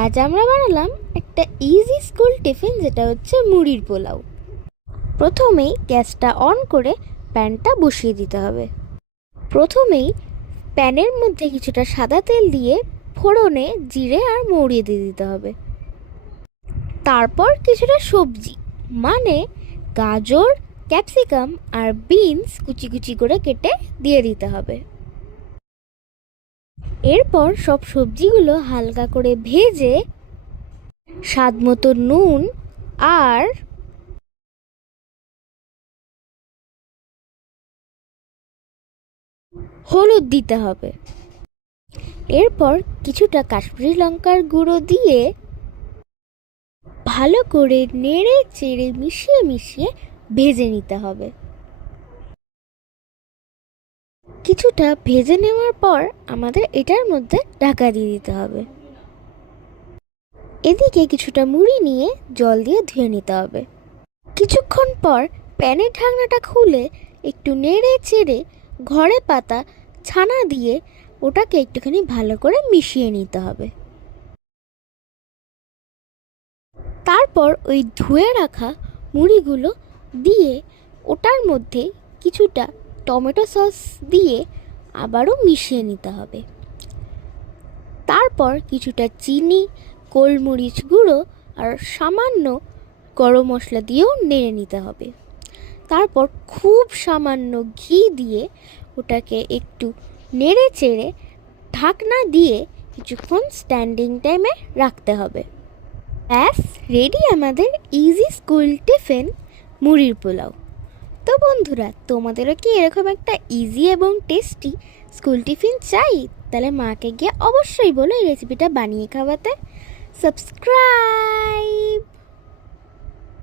আজ আমরা বানালাম একটা ইজি স্কুল টিফিন, যেটা হচ্ছে মুড়ির পোলাও। প্রথমেই গ্যাসটা অন করে প্যানটা বসিয়ে দিতে হবে। প্রথমেই প্যানের মধ্যে কিছুটা সাদা তেল দিয়ে ফোড়নে জিরে আর মৌরি দিয়ে দিতে হবে। তারপর কিছুটা সবজি মানে গাজর, ক্যাপসিকাম আর বিনস কুচি কুচি করে কেটে দিয়ে দিতে হবে। এরপর সব সবজিগুলো হালকা করে ভেজে স্বাদ মতো নুন আর হলুদ দিতে হবে। এরপর কিছুটা কাশ্মীরি লঙ্কার গুঁড়ো দিয়ে ভালো করে নেড়ে চেড়ে মিশিয়ে মিশিয়ে ভেজে নিতে হবে। কিছুটা ভেজে নেওয়ার পর আমাদের এটার মধ্যে ঢাকা দিয়ে দিতে হবে। এদিকে কিছুটা মুড়ি নিয়ে জল দিয়ে ধুয়ে নিতে হবে। কিছুক্ষণ পর প্যানের ঢাকনাটা খুলে একটু নেড়ে চেড়ে ঘরে পাতা ছানা দিয়ে ওটাকে একটুখানি ভালো করে মিশিয়ে নিতে হবে। তারপর ওই ধুয়ে রাখা মুড়িগুলো দিয়ে ওটার মধ্যে কিছুটা টমেটো সস দিয়ে আবারও মিশিয়ে নিতে হবে। তারপর কিছুটা চিনি, গোলমরিচ গুঁড়ো আর সামান্য গরম মশলা দিয়েও নেড়ে নিতে হবে। তারপর খুব সামান্য ঘি দিয়ে ওটাকে একটু নেড়ে চেড়ে ঢাকনা দিয়ে কিছুক্ষণ স্ট্যান্ডিং টাইমে রাখতে হবে। ব্যাস রেডি আমাদের ইজি স্কুল টিফিন মুড়ির পোলাও। তো বন্ধুরা, তোমাদেরও কি এরকম একটা ইজি এবং টেস্টি স্কুল টিফিন চাই? তাহলে মাকে গিয়ে অবশ্যই বলো এই রেসিপিটা বানিয়ে খাওয়াতে। সাবস্ক্রাইব।